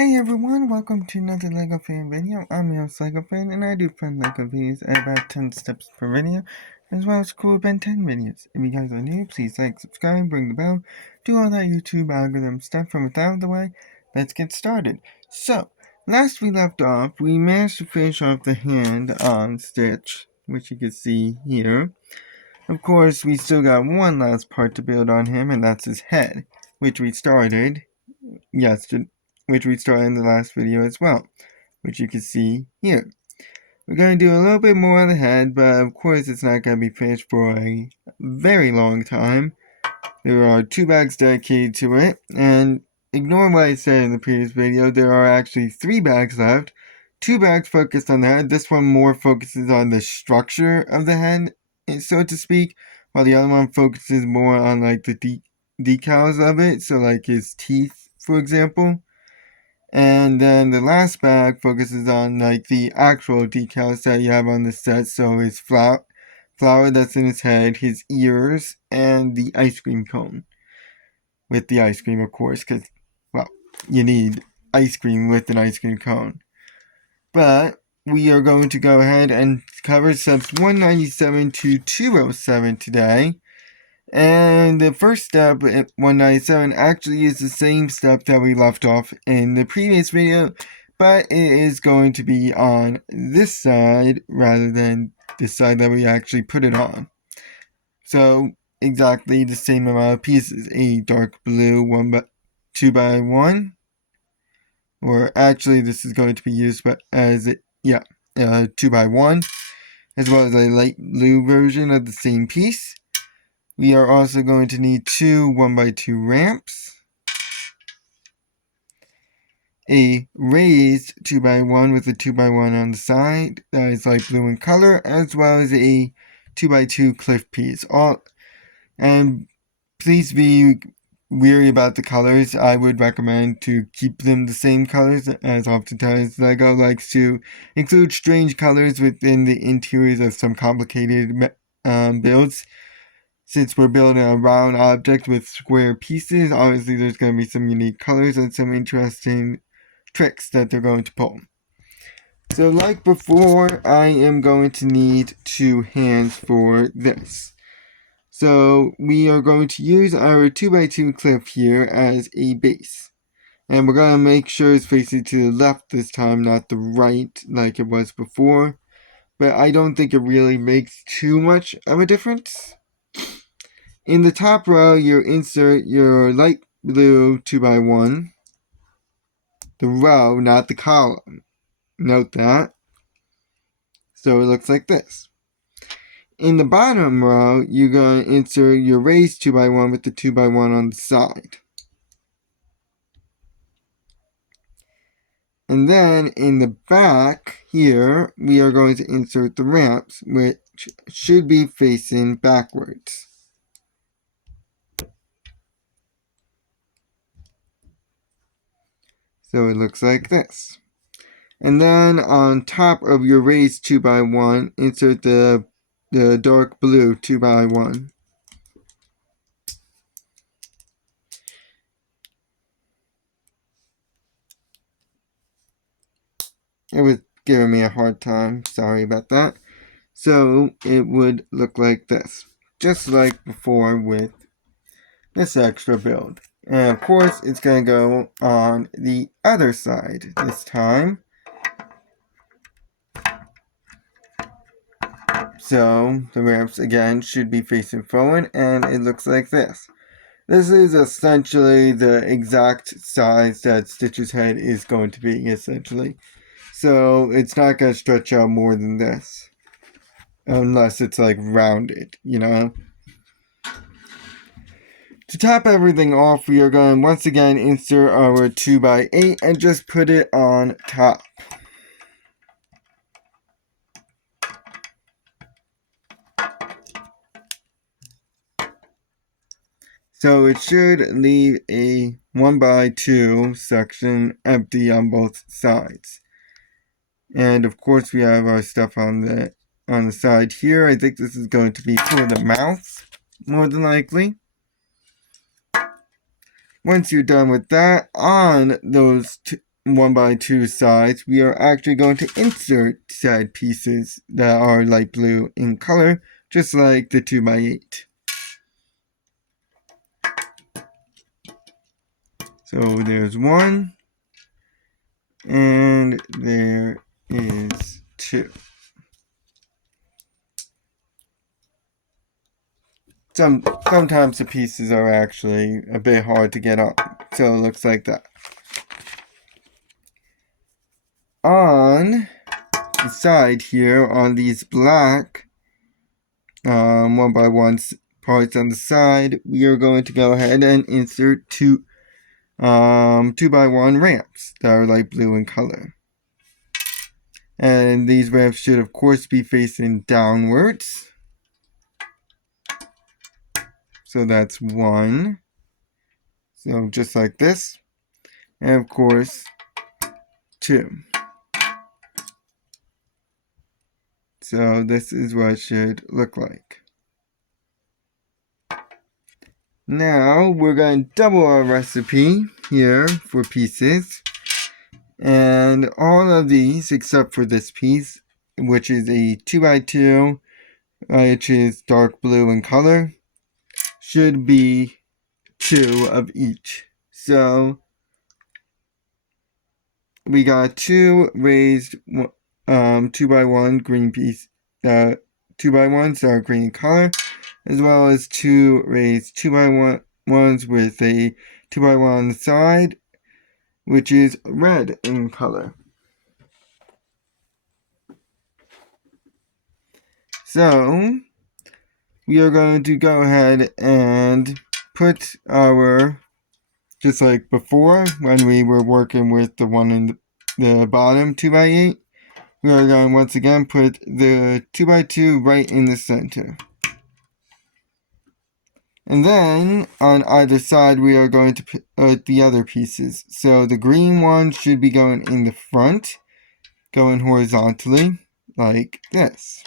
Hey everyone, welcome to another LEGO Fan video. I'm your host LEGO Fan, and I do fun LEGO videos at about 10 steps per video, as well as cool Ben 10 videos. If you guys are new, please like, subscribe, ring the bell, do all that YouTube algorithm stuff. From without the way, let's get started. So, last we left off, we managed to finish off the hand on Stitch, which you can see here. Of course, we still got one last part to build on him, and that's his head, which we started yesterday. Which we started in the last video as well, which you can see here. We're going to do a little bit more on the head, but of course it's not going to be finished for a very long time. There are 2 bags dedicated to it, and ignore what I said in the previous video, there are actually 3 bags left. 2 bags focused on the head. This one more focuses on the structure of the head, so to speak, while the other one focuses more on like the decals of it, so like his teeth, for example. And then the last bag focuses on like the actual decals that you have on the set. So his flower that's in his head, his ears, and the ice cream cone. With the ice cream, of course, because, well, you need ice cream with an ice cream cone. But we are going to go ahead and cover steps 197 to 207 today. And the first step at 197 actually is the same step that we left off in the previous video, but it is going to be on this side rather than this side that we actually put it on. So exactly the same amount of pieces, a dark blue 2x1, or actually this is going to be used as 2x1, as well as a light blue version of the same piece. We are also going to need 2 1x2 ramps, a raised 2x1 with a 2x1 on the side that is light blue in color, as well as a 2x2 cliff piece. And please be wary about the colors. I would recommend to keep them the same colors, as oftentimes LEGO likes to include strange colors within the interiors of some complicated builds. Since we're building a round object with square pieces, obviously there's going to be some unique colors and some interesting tricks that they're going to pull. So like before, I am going to need 2 hands for this. So we are going to use our 2x2 cliff here as a base. And we're going to make sure it's facing to the left this time, not the right like it was before. But I don't think it really makes too much of a difference. In the top row, you insert your light blue 2x1. The row, not the column. Note that. So it looks like this. In the bottom row, you're going to insert your raised 2x1 with the 2x1 on the side. And then in the back here, we are going to insert the ramps, which should be facing backwards. So it looks like this. And then on top of your raised 2x1, insert the dark blue 2x1. It was giving me a hard time, sorry about that. So it would look like this, just like before with this extra build. And of course, it's going to go on the other side this time. So the ramps again should be facing forward, and it looks like this. This is essentially the exact size that Stitch's head is going to be, essentially. So it's not going to stretch out more than this. Unless it's like rounded, you know? To top everything off, we are going to once again insert our 2x8 and just put it on top. So it should leave a 1x2 section empty on both sides. And of course we have our stuff on the side here. I think this is going to be for the mouth, more than likely. Once you're done with that, on those 1x2 sides, we are actually going to insert side pieces that are light blue in color, just like the 2x8. So there's 1, and there is 2. Sometimes the pieces are actually a bit hard to get up, so it looks like that. On the side here, on these black 1x1 parts on the side, we are going to go ahead and insert 2x1 ramps that are light blue in color. And these ramps should of course be facing downwards. So that's 1. So just like this. And of course 2. So this is what it should look like. Now we're going to double our recipe here for pieces. And all of these, except for this piece, which is a 2x2, which is dark blue in color, should be 2 of each. So we got 2 raised 2x1 green piece, 2x1s are green color, as well as 2 raised 2x1s with a 2x1 on the side, which is red in color. So we are going to go ahead and put our, just like before when we were working with the one in the bottom 2x8, we are going to once again put the 2x2 right in the center. And then on either side we are going to put the other pieces. So the green one should be going in the front, going horizontally like this.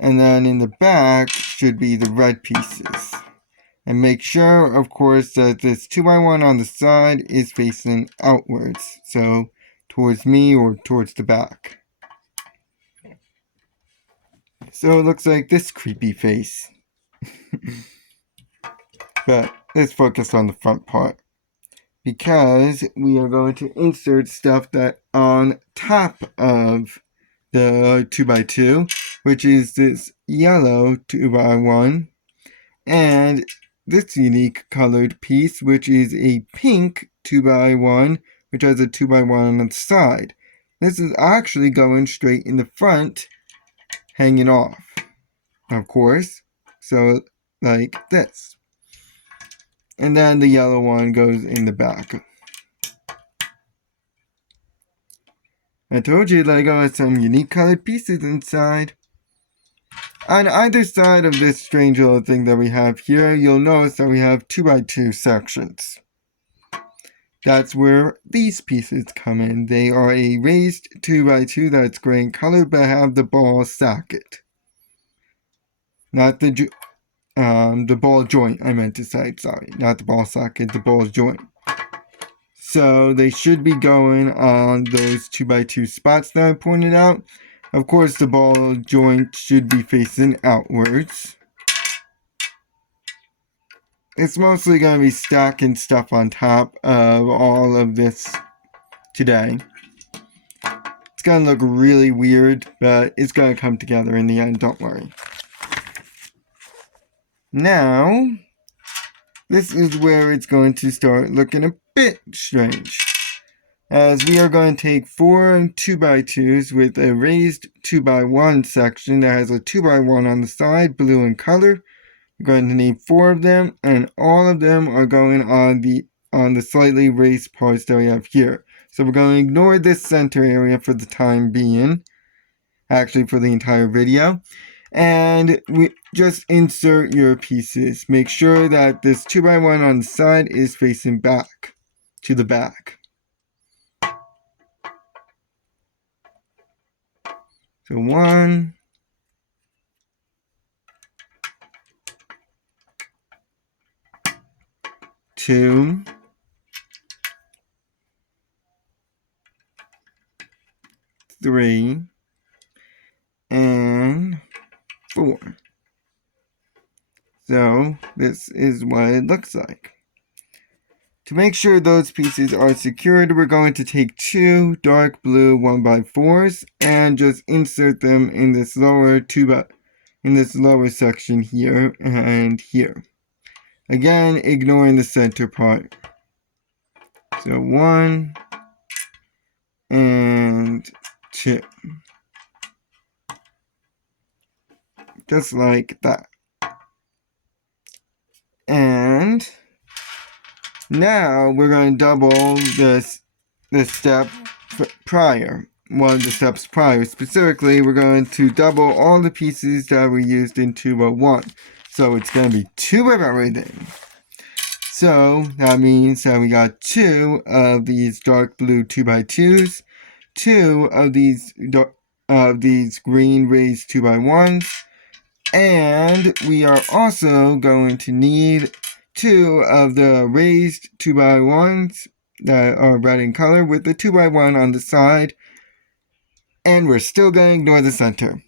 And then in the back should be the red pieces. And make sure, of course, that this 2x1 on the side is facing outwards. So towards me or towards the back. So it looks like this creepy face. But let's focus on the front part. Because we are going to insert stuff that on top of the 2x2, which is this yellow 2x1. And this unique colored piece, which is a pink 2x1, which has a 2x1 on the side. This is actually going straight in the front, hanging off, of course. So, like this. And then the yellow one goes in the back. I told you Lego has some unique colored pieces inside. On either side of this strange little thing that we have here, you'll notice that we have 2x2 sections. That's where these pieces come in. They are a raised 2x2 that's gray in color, but have the ball socket. Not the ball joint, I meant to say, sorry. Not the ball socket, the ball joint. So they should be going on those 2x2 spots that I pointed out. Of course, the ball joint should be facing outwards. It's mostly going to be stacking stuff on top of all of this today. It's going to look really weird, but it's going to come together in the end, don't worry. Now, this is where it's going to start looking a bit strange. As we are going to take 4 2x2s with a raised 2x1 section that has a 2x1 on the side, blue in color. We're going to need 4 of them, and all of them are going on the slightly raised parts that we have here. So we're going to ignore this center area for the time being, actually for the entire video. And we just insert your pieces. Make sure that this 2x1 on the side is facing back, to the back. So 1, 2, 3, and 4. So this is what it looks like. To make sure those pieces are secured, we're going to take 2 dark blue 1x4s and just insert them in this lower section here and here. Again, ignoring the center part. So 1 and 2. Just like that. And now we're going to double this step prior. One of the steps prior. Specifically, we're going to double all the pieces that we used in 201. So it's going to be 2 of everything. So that means that we got 2 of these dark blue 2x2s, 2 of these green raised 2x1s, and we are also going to need 2 of the raised 2x1s that are red in color with the 2x1 on the side. And we're still going to ignore the center.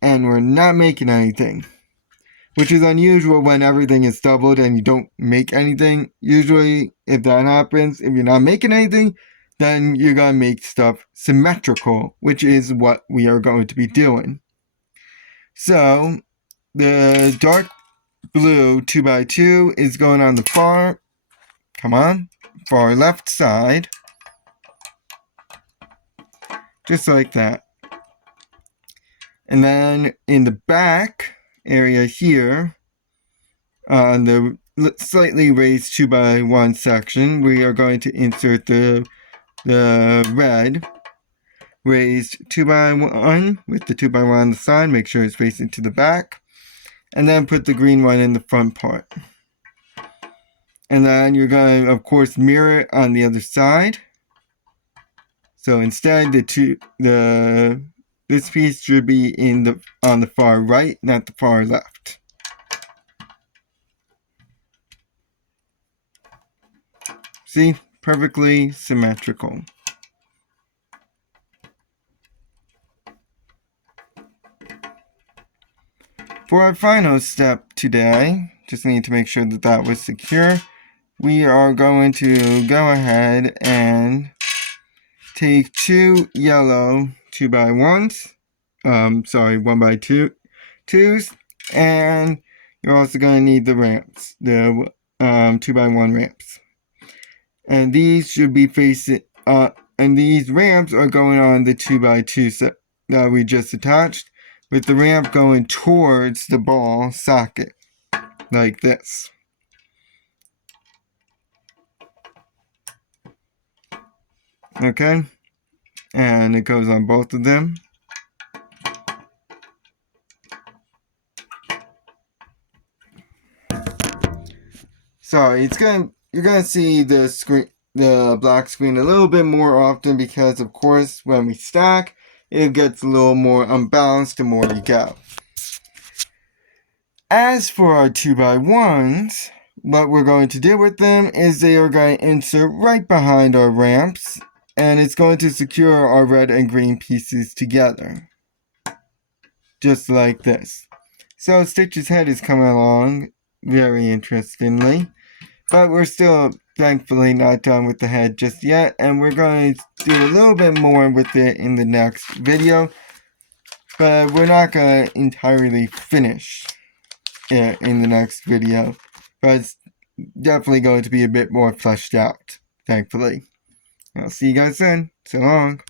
And we're not making anything. Which is unusual when everything is doubled and you don't make anything. Usually, if that happens, if you're not making anything, then you're going to make stuff symmetrical, which is what we are going to be doing. So, the dark blue 2x2 is going on the far left side. Just like that. And then in the back area here, on the slightly raised 2x1 section, we are going to insert the red raised 2x1 with the 2x1 on the side. Make sure it's facing to the back. And then put the green one in the front part. And then you're going to, of course, mirror it on the other side. So instead, this piece should be on the far right, not the far left. See? Perfectly symmetrical. For our final step today, just need to make sure that that was secure. We are going to go ahead and take 2 yellow 2x1s, 1x2s, and you're also going to need the ramps, the 2x1 ramps. And these should be facing, and these ramps are going on the 2x2 set that we just attached, with the ramp going towards the ball socket, like this. Okay, and it goes on both of them. Sorry, you're gonna see the black screen a little bit more often because, of course, when we stack, it gets a little more unbalanced the more you go. As for our 2x1s, what we're going to do with them is they are going to insert right behind our ramps, and it's going to secure our red and green pieces together. Just like this. So Stitch's head is coming along very interestingly. But we're still, thankfully, not done with the head just yet. And we're going to do a little bit more with it in the next video. But we're not going to entirely finish it in the next video. But it's definitely going to be a bit more fleshed out, thankfully. I'll see you guys then. So long.